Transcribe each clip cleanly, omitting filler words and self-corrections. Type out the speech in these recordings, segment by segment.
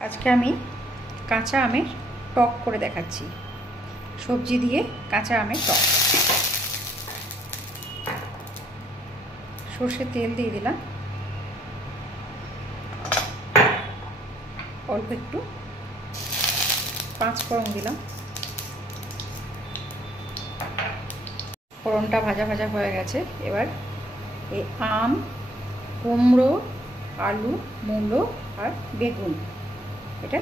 আজকে আমি কাঁচা আমের টক করে দেখাচ্ছি। সবজি দিয়ে কাঁচা আমের টক। সর্ষের তেল দিয়ে দিলাম, অল্প একটু পাঁচ ফোড়ন দিলাম। ফোড়নটা ভাজা ভাজা হয়ে গেছে। এবার এই আম, কুমড়ো, আলু, মূলো আর বেগুন এটা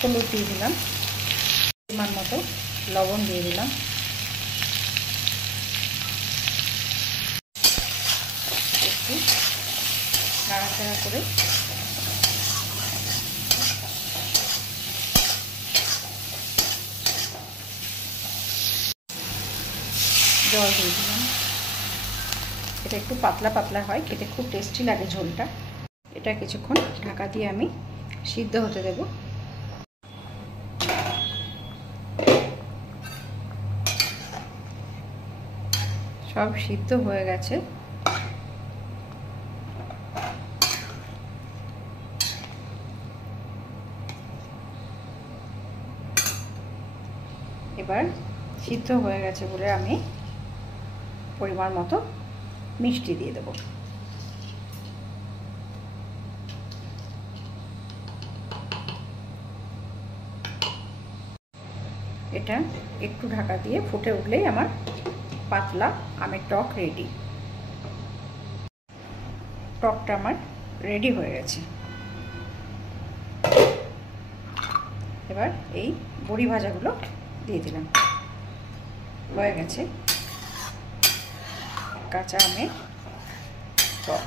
হলুদ দিয়ে দিলাম, পরিমাণ মতো লবণ দিয়ে দিলাম, একটু নাড়াচাড়া করে জল দিয়ে দিলাম। এটা একটু পাতলা পাতলা হয়, খেতে খুব টেস্টি লাগে ঝোলটা। এটা কিছুক্ষণ ঢাকা দিয়ে আমি সিদ্ধ হতে দেব। সব সিদ্ধ হয়ে গেছে। এবার সিদ্ধ হয়ে গেছে বলে আমি পরিমাণ মতো মিষ্টি দিয়ে দেব। এটা একটু ঢাকা দিয়ে ফুটে উঠলেই আমার পাতলা আমের টক রেডি। টকটা আমার রেডি হয়ে গেছে। এবার এই বড়ি ভাজাগুলো দিয়ে দিলাম। হয়ে গেছে কাঁচা আমের টক।